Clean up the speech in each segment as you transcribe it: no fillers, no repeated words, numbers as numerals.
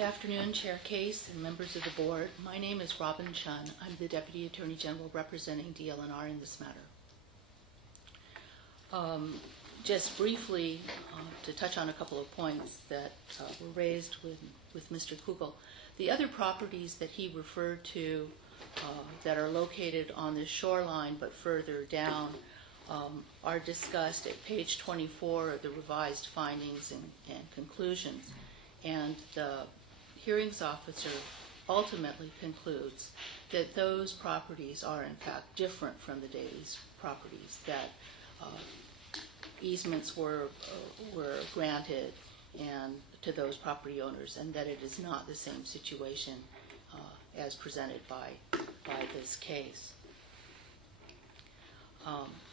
Good afternoon, Chair Case and members of the board. My name is Robin Chun. I'm the Deputy Attorney General representing DLNR in this matter. Just briefly, to touch on a couple of points that were raised with Mr. Kugel. The other properties that he referred to that are located on the shoreline but further down are discussed at page 24 of the revised findings and conclusions. And the hearings officer ultimately concludes that those properties are in fact different from the Dailey's properties, that easements were granted and to those property owners, and that it is not the same situation as presented by this case.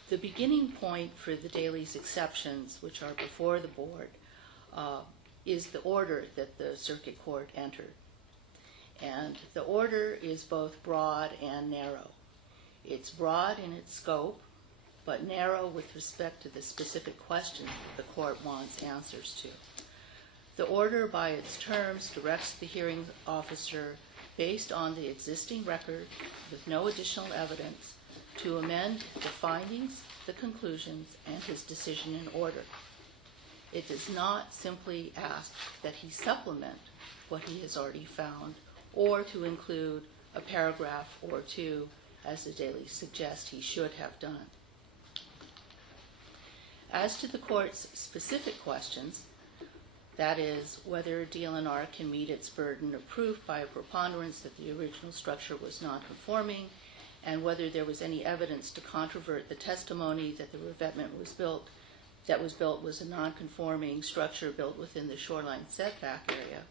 The beginning point for the Dailey's exceptions, which are before the board, is the order that the circuit court entered. And the order is both broad and narrow. It's broad in its scope, but narrow with respect to the specific question the court wants answers to. The order by its terms directs the hearing officer, based on the existing record with no additional evidence, to amend the findings, the conclusions, and his decision in order. It does not simply ask that he supplement what he has already found or to include a paragraph or two, as the Dailey suggests he should have done. As to the court's specific questions, that is, whether DLNR can meet its burden of proof by a preponderance that the original structure was non-conforming, and whether there was any evidence to controvert the testimony that the revetment that was built was a non-conforming structure built within the shoreline setback area,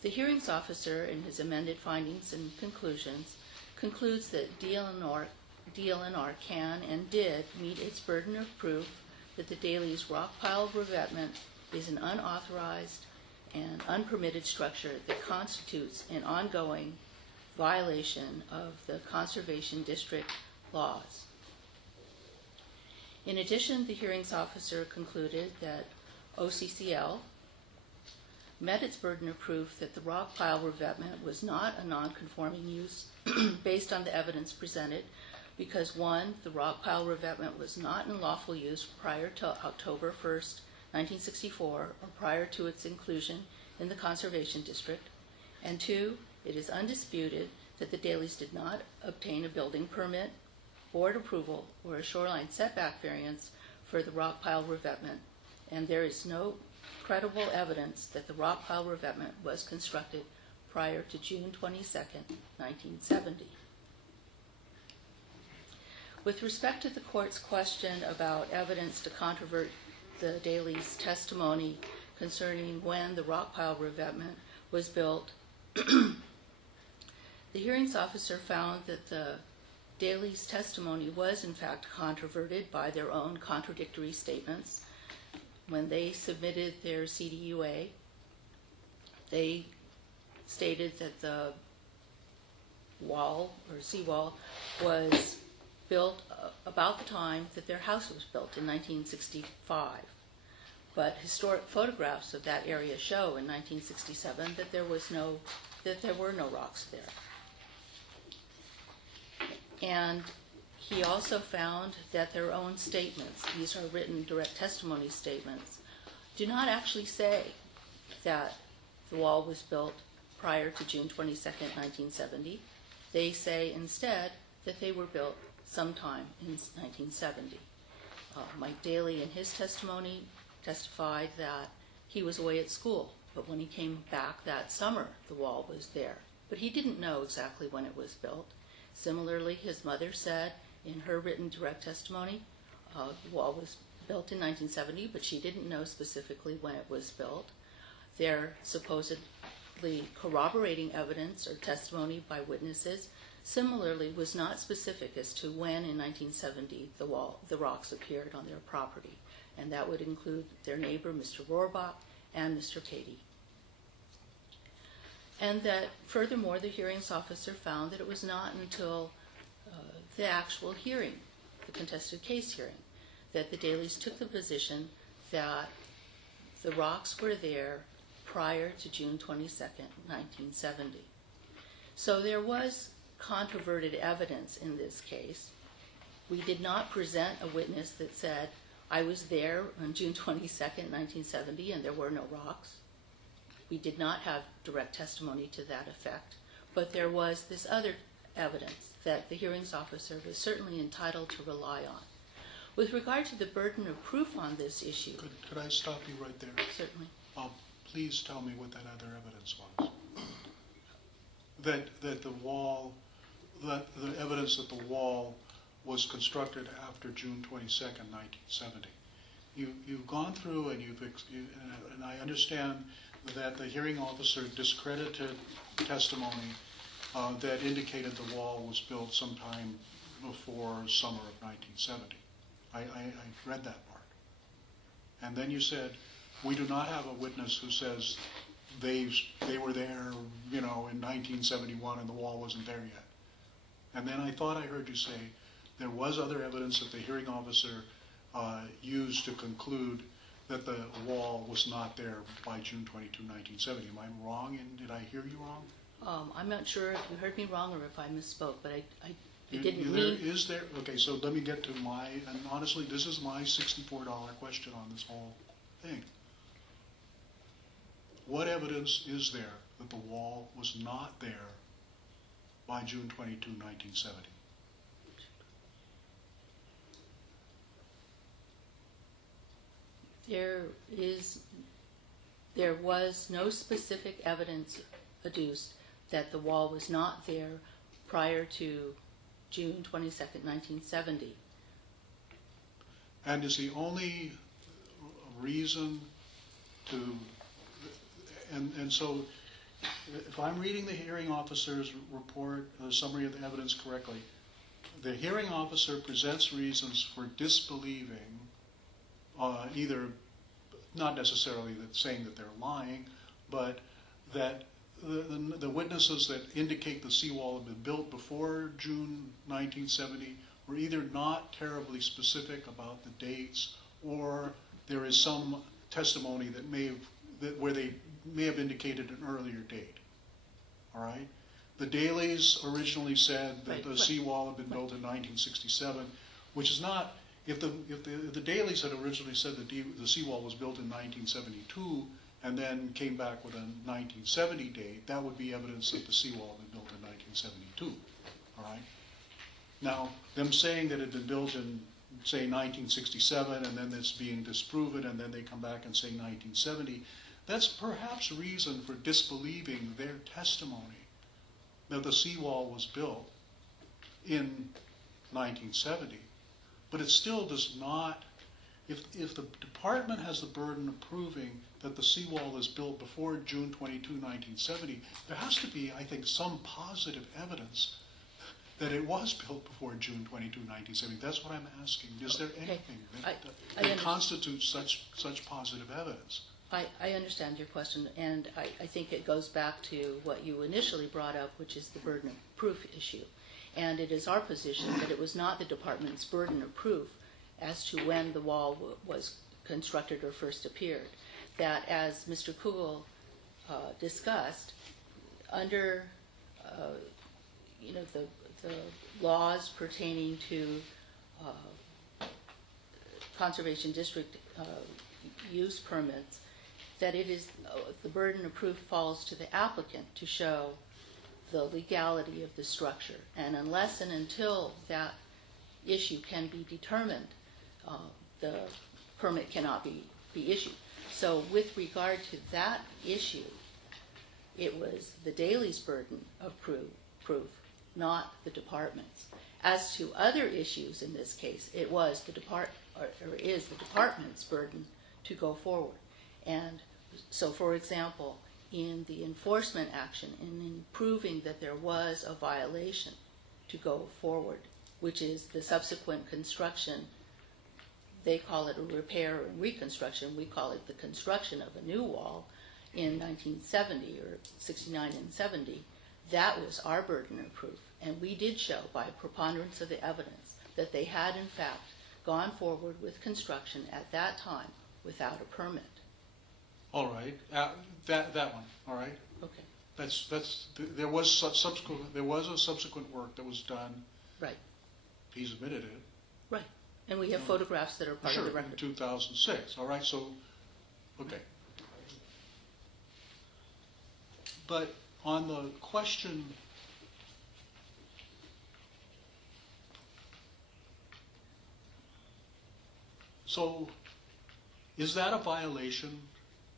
the hearings officer, in his amended findings and conclusions, concludes that DLNR can and did meet its burden of proof that the Dailey's rock pile revetment is an unauthorized and unpermitted structure that constitutes an ongoing violation of the Conservation District laws. In addition, the hearings officer concluded that OCCL met its burden of proof that the rock pile revetment was not a non-conforming use based on the evidence presented because, one, the rock pile revetment was not in lawful use prior to October 1st, 1964, or prior to its inclusion in the Conservation District, and two, it is undisputed that the Daileys did not obtain a building permit, board approval, or a shoreline setback variance for the rock pile revetment, and there is no credible evidence that the rock pile revetment was constructed prior to June 22nd, 1970. With respect to the court's question about evidence to controvert the Dailey's testimony concerning when the rock pile revetment was built, the hearings officer found that the Dailey's testimony was in fact controverted by their own contradictory statements. When they submitted their CDUA, they stated that the wall or seawall was built about the time that their house was built in 1965. But historic photographs of that area show in 1967 that there were no rocks there. And he also found that their own statements, these are written direct testimony statements, do not actually say that the wall was built prior to June 22nd, 1970. They say instead that they were built sometime in 1970. Mike Dailey in his testimony testified that he was away at school, but when he came back that summer, the wall was there. But he didn't know exactly when it was built. Similarly, his mother said in her written direct testimony, the wall was built in 1970, but she didn't know specifically when it was built. Their supposedly corroborating evidence or testimony by witnesses similarly was not specific as to when in 1970 the rocks appeared on their property, and that would include their neighbor, Mr. Rohrbach, and Mr. Cady. And that, furthermore, the hearings officer found that it was not until the actual hearing, the contested case hearing, that the Daileys took the position that the rocks were there prior to June 22nd, 1970. So there was controverted evidence in this case. We did not present a witness that said, I was there on June 22nd, 1970, and there were no rocks. We did not have direct testimony to that effect. But there was this other evidence that the hearings officer was certainly entitled to rely on. With regard to the burden of proof on this issue... Could I stop you right there? Certainly. Please tell me what that other evidence was. That the wall, that the evidence that the wall was constructed after June 22nd, 1970. You've gone through and and I understand that the hearing officer discredited testimony that indicated the wall was built sometime before summer of 1970. I read that part. And then you said, we do not have a witness who says they were there, in 1971 and the wall wasn't there yet. And then I thought I heard you say there was other evidence that the hearing officer used to conclude that the wall was not there by June 22, 1970. Am I wrong? And did I hear you wrong? I'm not sure if you heard me wrong or if I misspoke, but I didn't mean... Is there? Okay, so let me get to and honestly, this is my $64 question on this whole thing. What evidence is there that the wall was not there by June 22, 1970? There was no specific evidence adduced that the wall was not there prior to June 22nd, 1970. And is the only reason to, and so if I'm reading the hearing officer's report, the summary of the evidence correctly, the hearing officer presents reasons for disbelieving, either not necessarily saying that they're lying, but that the witnesses that indicate the seawall had been built before June 1970 were either not terribly specific about the dates, or there is some testimony where they may have indicated an earlier date. All right? The Daileys originally said that the seawall had been built in 1967, which is not. If the Daileys had originally said that the seawall was built in 1972 and then came back with a 1970 date, that would be evidence that the seawall had been built in 1972. All right? Now, them saying that it had been built in, say, 1967 and then it's being disproven and then they come back and say 1970, that's perhaps reason for disbelieving their testimony that the seawall was built in 1970. But it still does not, if the department has the burden of proving that the seawall is built before June 22, 1970, there has to be, I think, some positive evidence that it was built before June 22, 1970. That's what I'm asking. Is there anything that constitutes such positive evidence? I understand your question, and I think it goes back to what you initially brought up, which is the burden of proof issue. And it is our position that it was not the department's burden of proof as to when the wall was constructed or first appeared. That, as Mr. Kugel discussed, under the laws pertaining to conservation district use permits, that it is the burden of proof falls to the applicant to show the legality of the structure. And unless and until that issue can be determined, the permit cannot be issued. So with regard to that issue, it was the Dailey's burden of proof, not the department's. As to other issues in this case, it was is the department's burden to go forward. And so, for example, in the enforcement action, in proving that there was a violation to go forward, which is the subsequent construction, they call it a repair and reconstruction, we call it the construction of a new wall in 1970 or 69 and 70, that was our burden of proof. And we did show by preponderance of the evidence that they had in fact gone forward with construction at that time without a permit. All right, that one, all right? Okay. There was a subsequent work that was done. Right. He's admitted it. Right. And we have photographs that are part of the record. Sure, in 2006, all right, so, okay. But on the question, so is that a violation?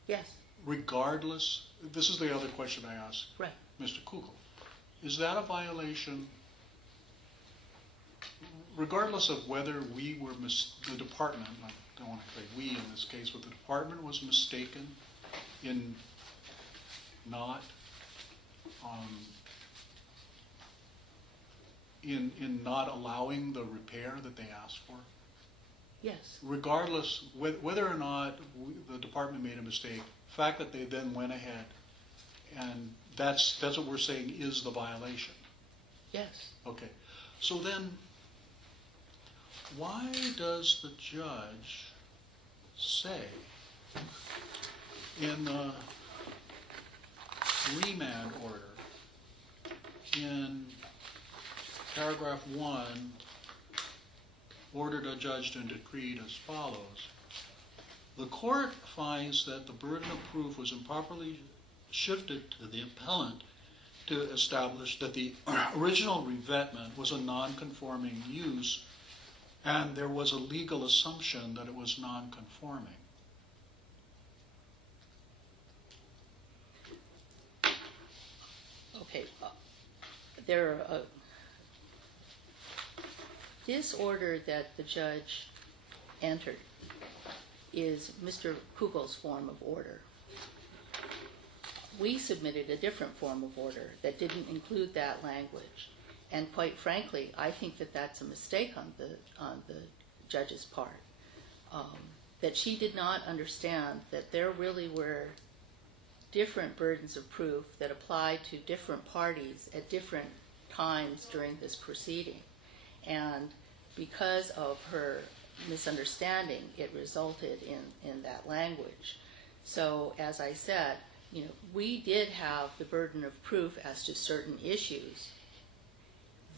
Yes. Regardless, this is the other question I asked Right. Mr. Kugel. Is that a violation regardless of whether we were, the department, I don't want to say we in this case, but the department was mistaken in not, in not allowing the repair that they asked for? Yes. Regardless, whether or not the department made a mistake, the fact that they then went ahead, and that's what we're saying is the violation. Yes. Okay. So then, why does the judge say in the remand order, in paragraph 1, ordered, adjudged, and decreed as follows: the court finds that the burden of proof was improperly shifted to the appellant to establish that the original revetment was a non-conforming use, and there was a legal assumption that it was non-conforming. Okay. This order that the judge entered is Mr. Kugel's form of order. We submitted a different form of order that didn't include that language. And quite frankly, I think that that's a mistake on the judge's part. That she did not understand that there really were different burdens of proof that applied to different parties at different times during this proceeding. And because of her misunderstanding, it resulted in that language. So as I said, we did have the burden of proof as to certain issues.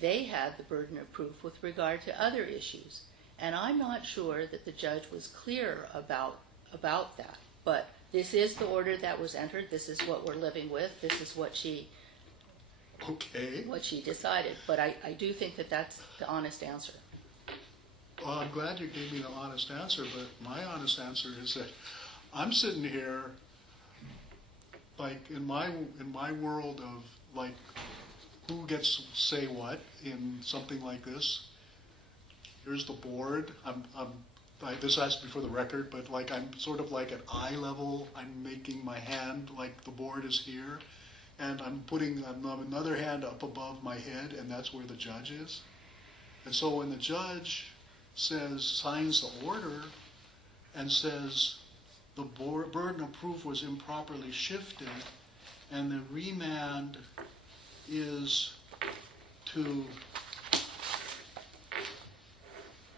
They had the burden of proof with regard to other issues. And I'm not sure that the judge was clear about that. But this is the order that was entered. This is what we're living with. This is what she decided. But I do think that that's the honest answer. Well, I'm glad you gave me the honest answer, but my honest answer is that I'm sitting here, like, in my world of, like, who gets to say what in something like this. Here's the board. This has to be for the record, but like I'm sort of like at eye level. I'm making my hand like the board is here, and I'm putting another hand up above my head, and that's where the judge is. And so when the judge signs the order and says the burden of proof was improperly shifted, and the remand is to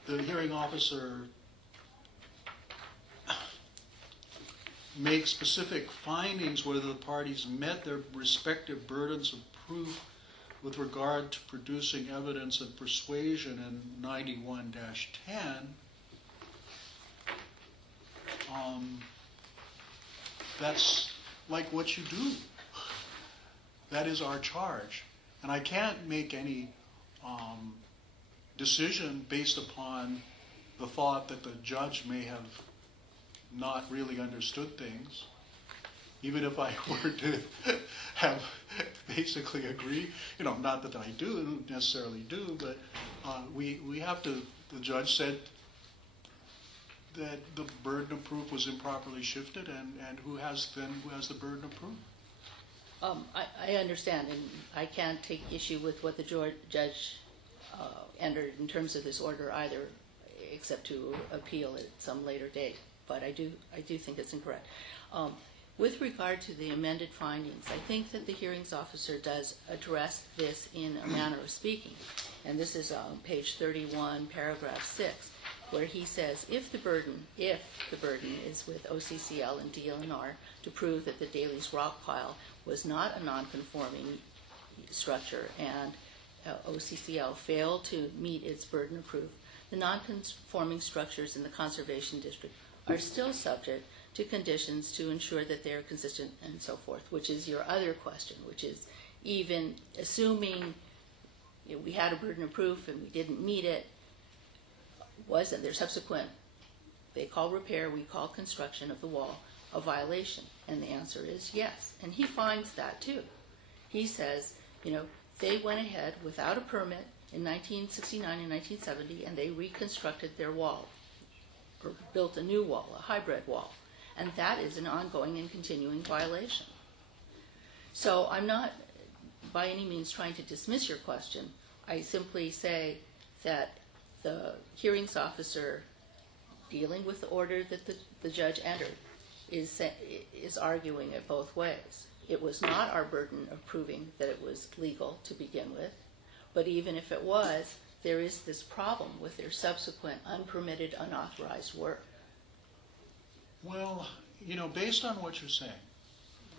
the hearing officer make specific findings whether the parties met their respective burdens of proof with regard to producing evidence and persuasion in 91-10, that's like what you do. That is our charge. And I can't make any decision based upon the thought that the judge may have not really understood things. Even if I were to have basically agree, not that I do necessarily do, but we have to, the judge said that the burden of proof was improperly shifted, and who has the burden of proof? I understand, and I can't take issue with what the judge entered in terms of this order either, except to appeal at some later date. But I do think it's incorrect. With regard to the amended findings, I think that the hearings officer does address this in a manner of speaking. And this is on page 31, paragraph 6. where he says if the burden is with OCCL and DLNR to prove that the Dailey's rock pile was not a non-conforming structure and OCCL failed to meet its burden of proof, the non-conforming structures in the conservation district are still subject to conditions to ensure that they are consistent and so forth, which is your other question, which is even assuming we had a burden of proof and we didn't meet it, wasn't there subsequent, they call repair, we call construction of the wall, a violation? And the answer is yes. And he finds that too. He says, they went ahead without a permit in 1969 and 1970 and they reconstructed their wall, or built a new wall, a hybrid wall. And that is an ongoing and continuing violation. So I'm not by any means trying to dismiss your question. I simply say that the hearings officer dealing with the order that the judge entered is arguing it both ways. It was not our burden of proving that it was legal to begin with, but even if it was, there is this problem with their subsequent unpermitted, unauthorized work. Well, based on what you're saying,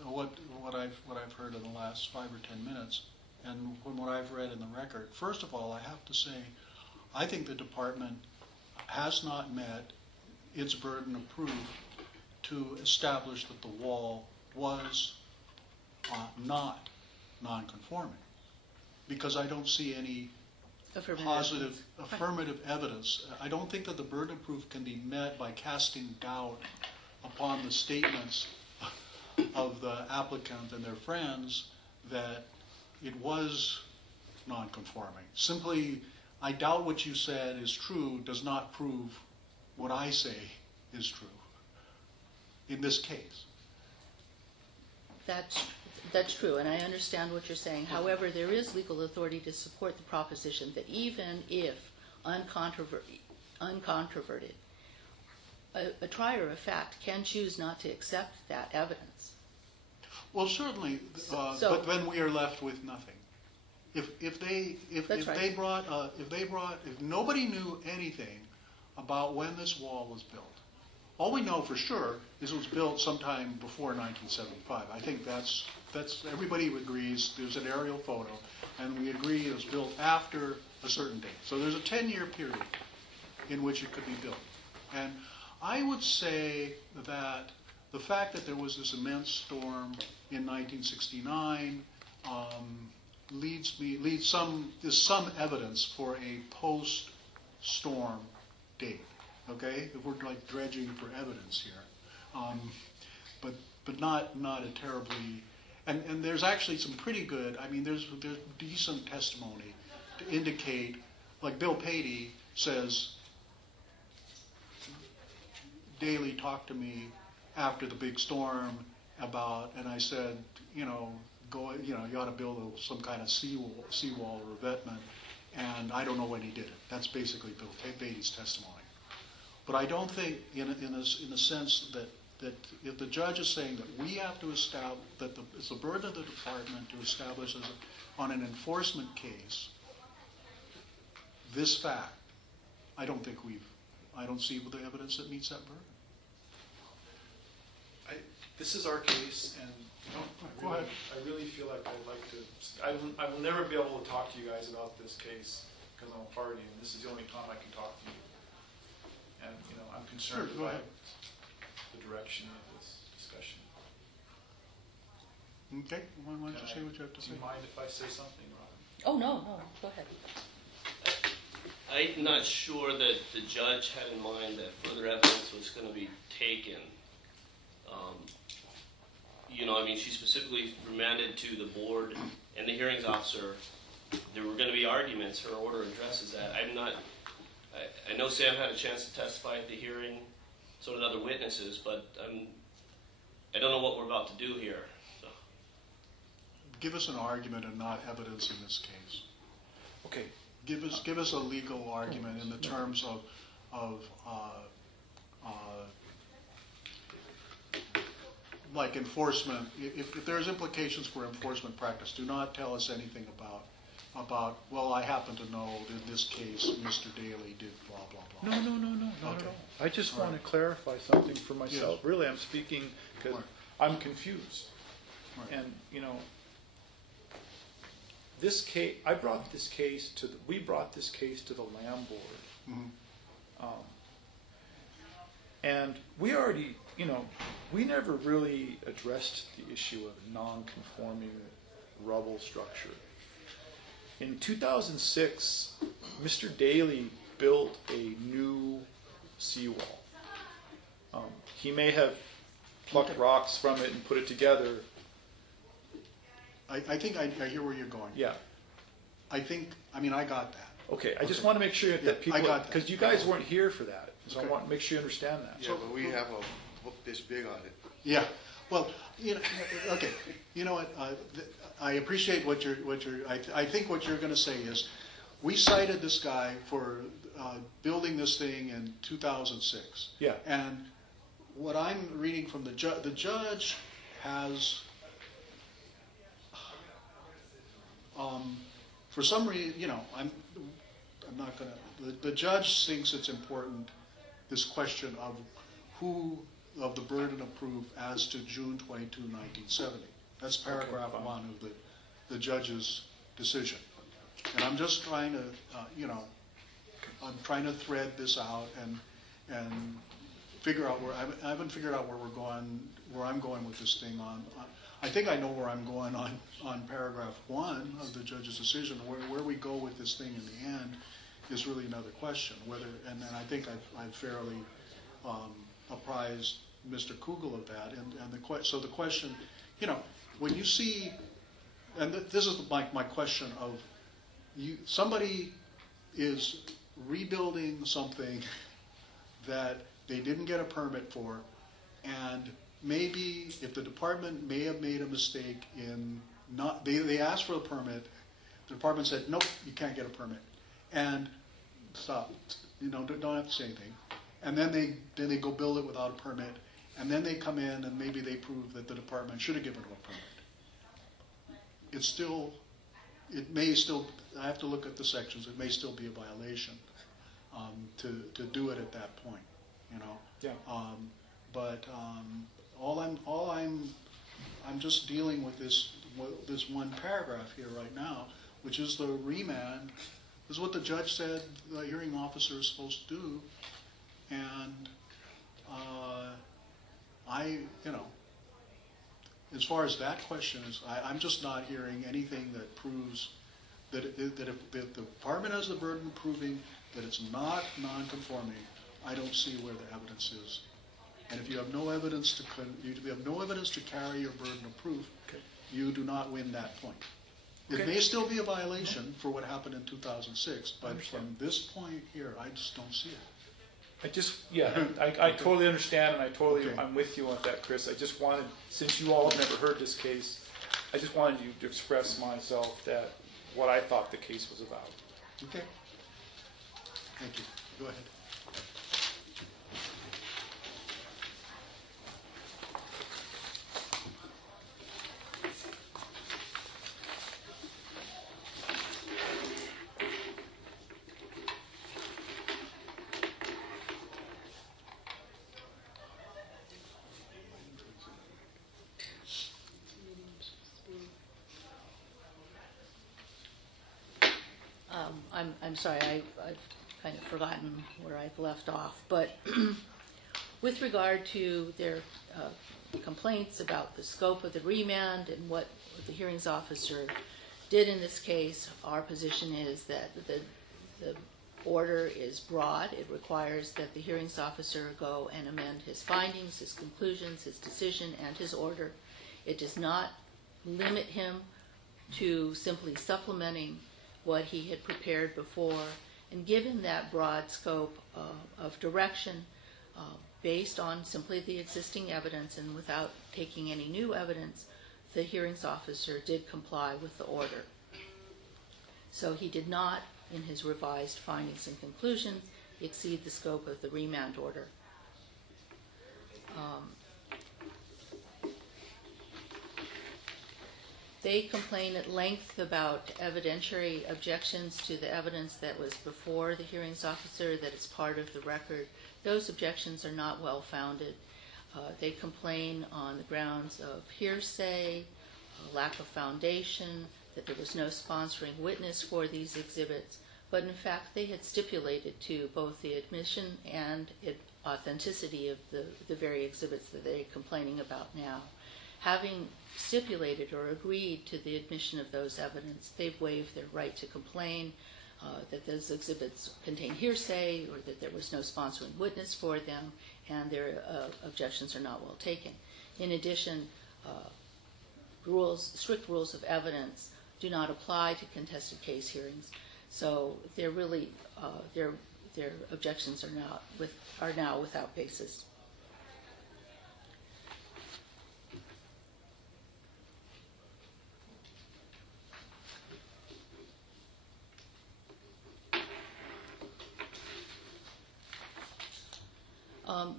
what I've heard in the last 5 or 10 minutes, and from what I've read in the record, first of all, I have to say, I think the department has not met its burden of proof to establish that the wall was not non-conforming, because I don't see any positive affirmative evidence. I don't think that the burden of proof can be met by casting doubt upon the statements of the applicant and their friends that it was non-conforming. Simply, I doubt what you said is true does not prove what I say is true in this case. That's true, and I understand what you're saying. However, there is legal authority to support the proposition that even if uncontroverted, a trier of fact can choose not to accept that evidence. Well, certainly, but then we are left with nothing. If nobody knew anything about when this wall was built, all we know for sure is it was built sometime before 1975. I think that's everybody agrees. There's an aerial photo, and we agree it was built after a certain date. So there's a 10-year period in which it could be built. And I would say that the fact that there was this immense storm in 1969 is some evidence for a post-storm date. Okay, if we're like dredging for evidence here, but not a terribly, and there's actually some pretty good. I mean, there's decent testimony to indicate, like Bill Patey says, Dailey talked to me after the big storm about, and I said, you ought to build some kind of seawall or revetment, and I don't know when he did it. That's basically Bill Patey's testimony. But I don't think, in a sense that if the judge is saying that we have to establish that it's the burden of the department to establish on an enforcement case this fact, I don't see the evidence that meets that burden. This is our case, and I really feel like I'd like to. I will never be able to talk to you guys about this case because I'm a party, and this is the only time I can talk to you. And I'm concerned about the direction of this discussion. Okay, why don't you say what you have to say? Do you mind if I say something, Robin? Oh no, go ahead. I'm not sure that the judge had in mind that further evidence was going to be taken. She specifically remanded to the board and the hearings officer. There were going to be arguments. Her order addresses that. I know Sam had a chance to testify at the hearing, so did other witnesses, but I don't know what we're about to do here. So. Give us an argument and not evidence in this case. Okay. Give us a legal argument in the terms of like enforcement. If there's implications for enforcement practice, do not tell us anything about about, well, I happen to know that in this case, Mr. Dailey did blah, blah, blah. No, not Okay. at all. I just All want right. to clarify something for myself. Yes. Really, I'm speaking because Right. I'm confused. Right. And, this case, we brought this case to the Land Board. Mhm. And we already, we never really addressed the issue of non-conforming rubble structure. In 2006, Mr. Dailey built a new seawall. He may have plucked rocks from it and put it together. I think I hear where you're going. Yeah. I got that. Okay. I just Okay. want to make sure that Yeah, people, I got that. because you guys weren't here for that, so Okay. I want to make sure you understand that. Yeah, but we have a book this big on it. Yeah, well, okay, you know what, I appreciate I think what you're gonna say is, we cited this guy for building this thing in 2006. Yeah. And what I'm reading from the judge has, for some reason, I'm not gonna, the judge thinks it's important, this question of of the burden of proof as to June 22, 1970. That's paragraph fine. 1 of the judge's decision. And I'm just trying to, I'm trying to thread this out and figure out I haven't figured out where I'm going with this thing on. I think I know where I'm going on paragraph 1 of the judge's decision. Where we go with this thing in the end is really another question. And I think I've fairly apprised Mr. Kugel of that. So the question, when you see, and this is my question of, somebody is rebuilding something that they didn't get a permit for, and maybe if the department may have made a mistake in not, they asked for a permit, the department said, nope, you can't get a permit, and stop, don't have to say anything, and then they go build it without a permit, and then they come in and maybe they prove that the department should have given them a permit. It may still, I have to look at the sections, it may still be a violation to do it at that point, Yeah. But I'm just dealing with this one paragraph here right now, which is the remand. This is what the judge said the hearing officer is supposed to do, and as far as that question is, I'm just not hearing anything that proves that if the department has the burden of proving that it's not non-conforming, I don't see where the evidence is. And if you have no evidence to carry your burden of proof, Okay. you do not win that point. It Okay. may still be a violation for what happened in 2006, but Understand. from this point here, I just don't see it. I totally understand, and Okay. I'm with you on that, Chris. I just wanted, since you all have never heard this case, I just wanted you to express myself that what I thought the case was about. Okay. Thank you. Go ahead. I'm sorry, I've kind of forgotten where I've left off, but with regard to their complaints about the scope of the remand and what the hearings officer did in this case, our position is that the order is broad. It requires that the hearings officer go and amend his findings, his conclusions, his decision, and his order. It does not limit him to simply supplementing what he had prepared before. And given that broad scope of direction, based on simply the existing evidence and without taking any new evidence, the hearings officer did comply with the order. So he did not, in his revised findings and conclusions, exceed the scope of the remand order. They complain at length about evidentiary objections to the evidence that was before the hearings officer, that is part of the record. Those objections are not well founded. They complain on the grounds of hearsay, lack of foundation, that there was no sponsoring witness for these exhibits, but in fact they had stipulated to both the admission and authenticity of the very exhibits that they're complaining about now. Having stipulated or agreed to the admission of those evidence, they've waived their right to complain that those exhibits contain hearsay or that there was no sponsoring witness for them, and their objections are not well taken. In addition, strict rules of evidence do not apply to contested case hearings, so they're really their objections are now without basis.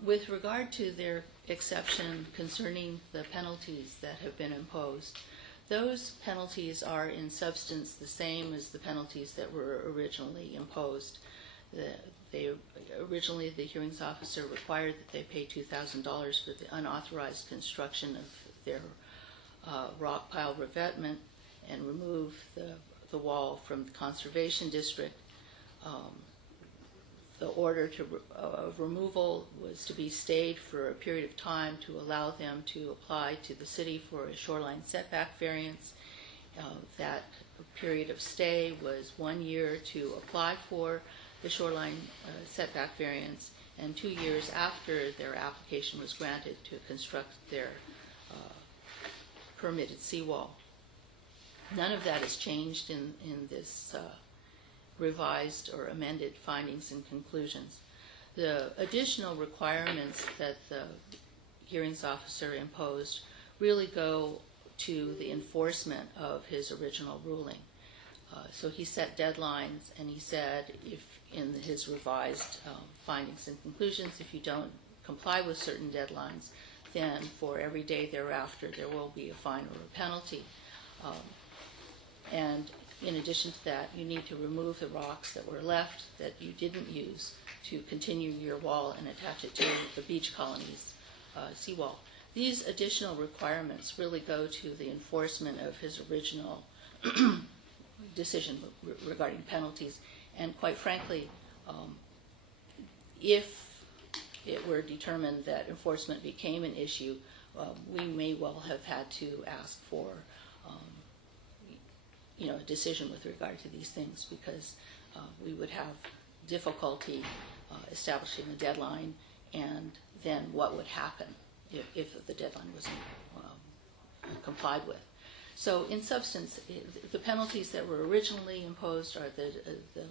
With regard to their exception concerning the penalties that have been imposed, those penalties are in substance the same as the penalties that were originally imposed. Originally, the hearings officer required that they pay $2,000 for the unauthorized construction of their rock pile revetment and remove the wall from the conservation district. The order of removal was to be stayed for a period of time to allow them to apply to the city for a shoreline setback variance. That period of stay was 1 year to apply for the shoreline setback variance, and 2 years after their application was granted to construct their permitted seawall. None of that has changed in this revised or amended findings and conclusions. The additional requirements that the hearings officer imposed really go to the enforcement of his original ruling. So he set deadlines, and he said if in his revised findings and conclusions, if you don't comply with certain deadlines, then for every day thereafter there will be a fine or a penalty. And in addition to that, you need to remove the rocks that were left that you didn't use to continue your wall and attach it to the beach colony's seawall. These additional requirements really go to the enforcement of his original decision regarding penalties. And quite frankly, if it were determined that enforcement became an issue, we may well have had to ask for a decision with regard to these things, because we would have difficulty establishing a deadline, and then what would happen if the deadline wasn't complied with. So in substance, the penalties that were originally imposed are the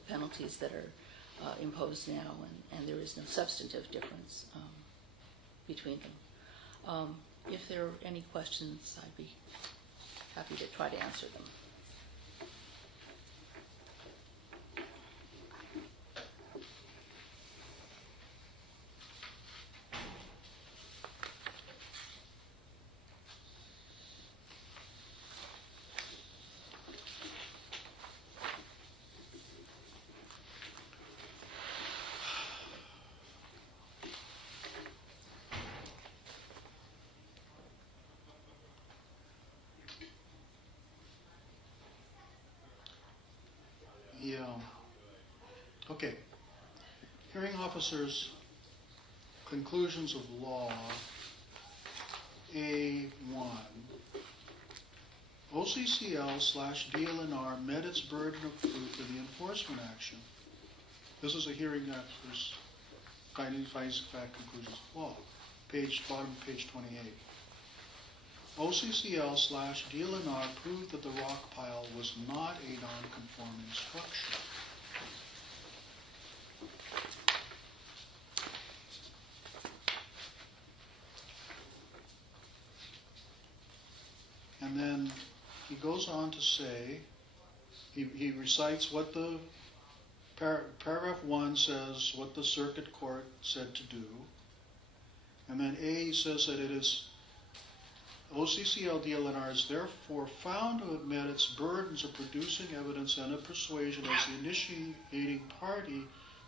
penalties that are imposed now, and there is no substantive difference between them. If there are any questions, I'd be happy to try to answer them. Yeah. Okay. Hearing officers' conclusions of law. A1. OCCL/DLNR met its burden of proof in the enforcement action. This is a hearing officer's findings of fact, conclusions of law. Bottom of page 28. OCCL/DLNR proved that the rock pile was not a non-conforming structure. And then he goes on to say, he recites what the paragraph 1 says, what the circuit court said to do. And then A says that it is OCCL DLNR is therefore found to admit its burdens of producing evidence and of persuasion as the initiating party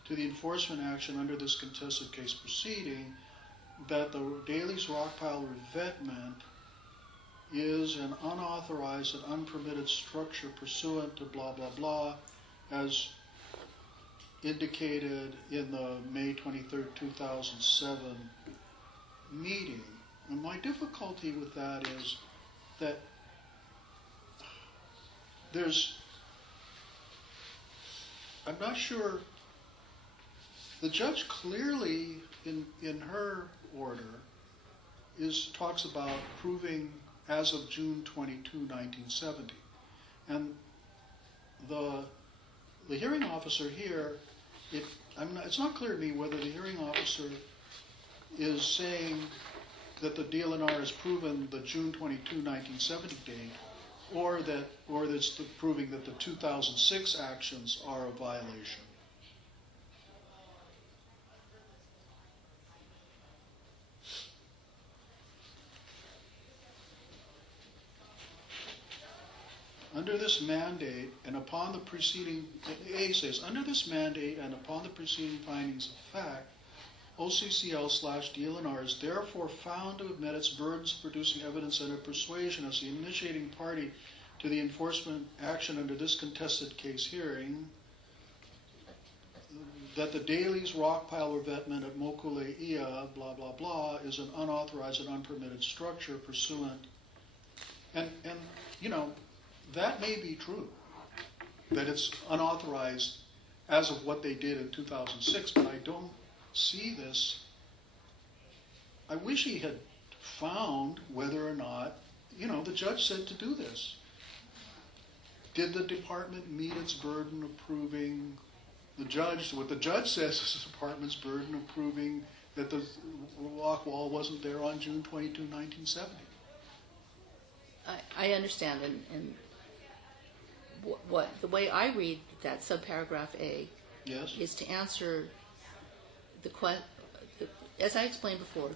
to the enforcement action under this contested case proceeding, that the Dailey's rockpile revetment is an unauthorized and unpermitted structure pursuant to blah, blah, blah, as indicated in the May 23rd, 2007 meeting. And my difficulty with that is that I'm not sure, the judge clearly in her order talks about proving as of June 22, 1970. And the hearing officer here, it's not clear to me whether the hearing officer is saying that the DLNR has proven the June 22, 1970 date, or that it's proving that the 2006 actions are a violation. Under this mandate and upon the preceding, A says, under this mandate and upon the preceding findings of fact, OCCL/DLNR is therefore found to admit its burdens of producing evidence and of persuasion as the initiating party to the enforcement action under this contested case hearing, that the Dailey's rockpile revetment at Mokuleia, blah, blah, blah, is an unauthorized and unpermitted structure pursuant. And you know, that may be true, that it's unauthorized as of what they did in 2006, but I don't see this. I wish he had found whether or not, the judge said to do this. Did the department meet its burden of proving, what the judge says is the department's burden of proving that the rock wall wasn't there on June 22, 1970? I understand, and the way I read that subparagraph A Yes. is to answer the question. As I explained before,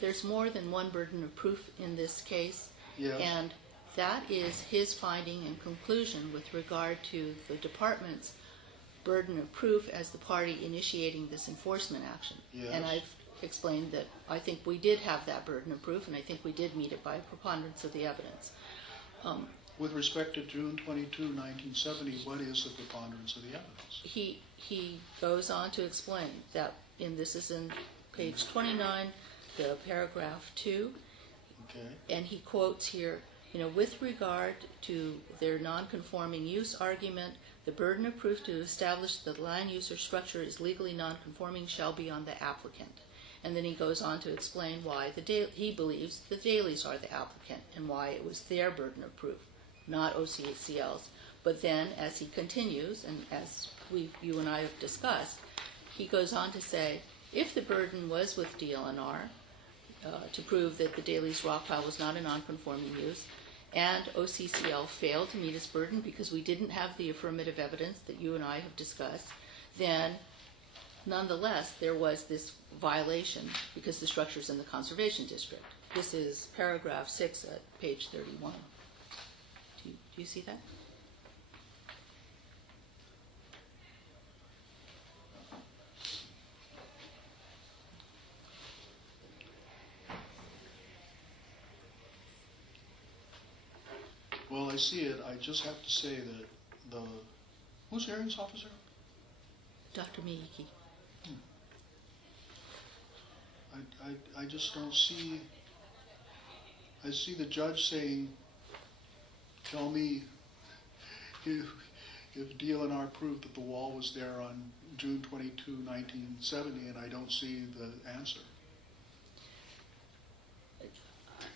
there's more than one burden of proof in this case, Yes. and that is his finding and conclusion with regard to the department's burden of proof as the party initiating this enforcement action. Yes. And I've explained that I think we did have that burden of proof, and I think we did meet it by a preponderance of the evidence. With respect to June 22, 1970, what is the preponderance of the evidence? He goes on to explain that, this is in page 29, the paragraph 2, Okay. and he quotes here, with regard to their non-conforming use argument, the burden of proof to establish that the land use or structure is legally non-conforming shall be on the applicant. And then he goes on to explain why he believes the Daileys are the applicant and why it was their burden of proof, not OCCL's. But then, as he continues, and as you and I have discussed, he goes on to say, if the burden was with DLNR to prove that the Dailey's rockpile was not a non-conforming use, and OCCL failed to meet its burden because we didn't have the affirmative evidence that you and I have discussed, then nonetheless there was this violation because the structure's in the conservation district. This is paragraph 6 at page 31. Do you see that? Well, I see it. I just have to say that who's the hearings officer? Dr. Miyake. I just don't see. I see the judge saying, tell me if DLNR proved that the wall was there on June 22, 1970, and I don't see the answer.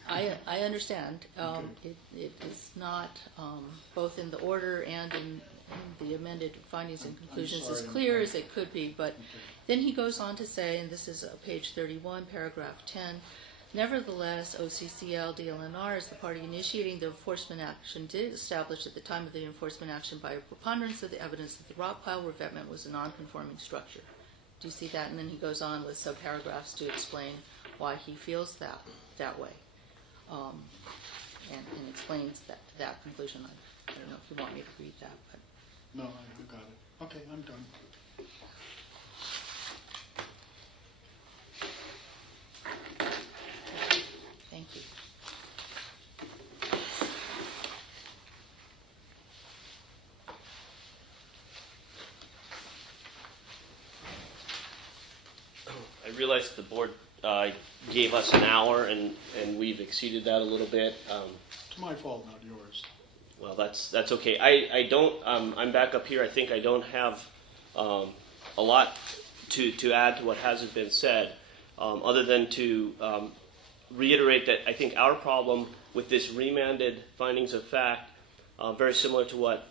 I understand. Okay. It is not, both in the order and in the amended findings and conclusions, as clear as it could be. But then he goes on to say, and this is page 31, paragraph 10, nevertheless, OCCL DLNR, as the party initiating the enforcement action, did establish at the time of the enforcement action by a preponderance of the evidence that the rock pile revetment was a non-conforming structure. Do you see that? And then he goes on with subparagraphs to explain why he feels that way. and explains that conclusion. I don't know if you want me to read that, but. No, I got it. Okay, I'm done. Thank you. I realize the board gave us an hour, and we've exceeded that a little bit. It's my fault, not yours. Well, that's okay. I don't. I'm back up here. I think I don't have a lot to add to what hasn't been said, other than to reiterate that I think our problem with this remanded findings of fact, very similar to what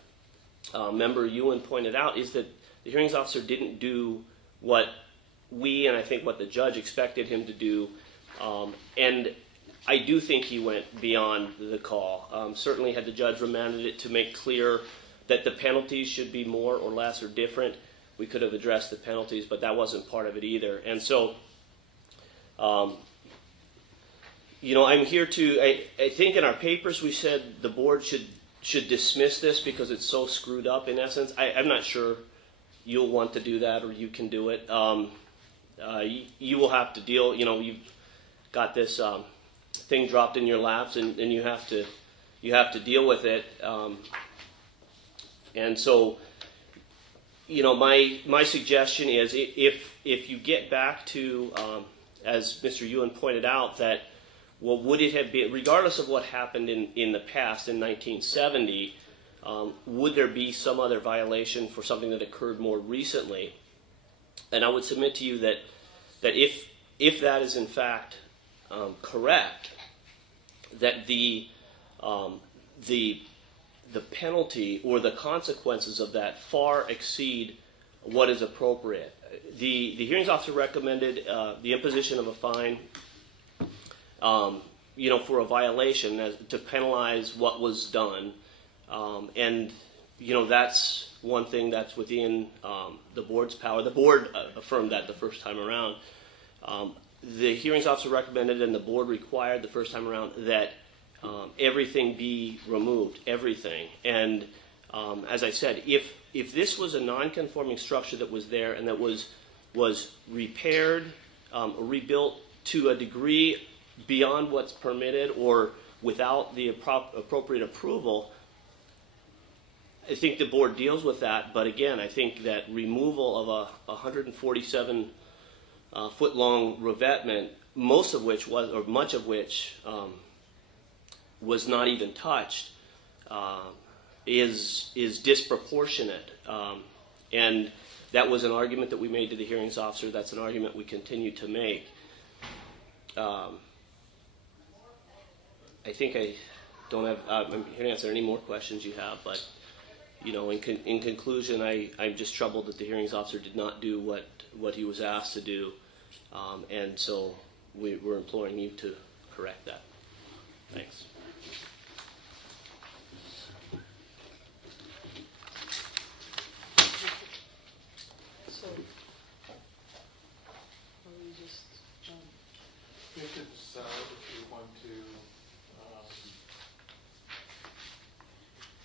Member Ewan pointed out, is that the hearings officer didn't do what we and I think what the judge expected him to do, and I do think he went beyond the call. Certainly had the judge remanded it to make clear that the penalties should be more or less or different, we could have addressed the penalties, but that wasn't part of it either. And so, I'm here to, I think in our papers we said the board should dismiss this because it's so screwed up in essence. I'm not sure you'll want to do that or you can do it. You will have to deal, you've got this thing dropped in your laps and you have to deal with it. And so, my suggestion is if you get back to, as Mr. Ewan pointed out, that, well, would it have been, regardless of what happened in the past, in 1970, would there be some other violation for something that occurred more recently? And I would submit to you that if that is in fact correct, that the penalty or the consequences of that far exceed what is appropriate. The hearings officer recommended the imposition of a fine, for a violation to penalize what was done, and that's one thing that's within the board's power. The board affirmed that the first time around. The hearings officer recommended and the board required the first time around that everything be removed, everything. And as I said, if this was a non-conforming structure that was there and that was repaired, rebuilt to a degree beyond what's permitted or without the appropriate approval, I think the board deals with that. But again, I think that removal of a 147 foot long revetment, much of which was not even touched, is disproportionate. And that was an argument that we made to the hearings officer. That's an argument we continue to make. I think I don't have, I'm here to answer any more questions you have, but in conclusion, I'm just troubled that the hearings officer did not do what he was asked to do, and so we're imploring you to correct that. Thanks. So, we just You have to decide if you want to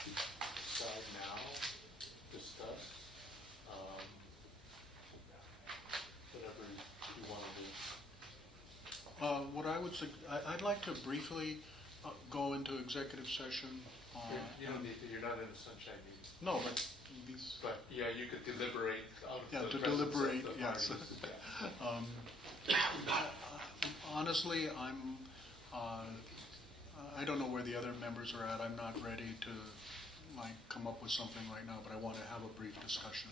decide now, discuss, whatever you want to do. What I would I'd like to briefly go into executive session. You don't need to, you're not in a sunshine meeting. No, but these. But yeah, you could deliberate out of the To presence deliberate, of the yes. parties. Honestly, I don't know where the other members are at. I'm not ready to come up with something right now, but I want to have a brief discussion.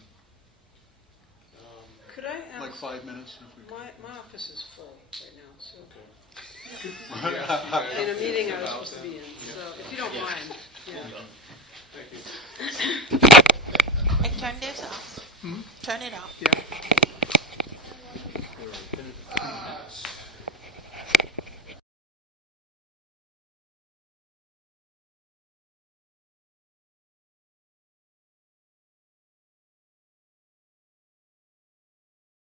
could I ask? Like 5 minutes, if we could. My office is full right now, so. Yeah. In a meeting I was supposed to be in, so if you don't mind, yeah. Thank you. I turned this off. Turn it off. Yeah.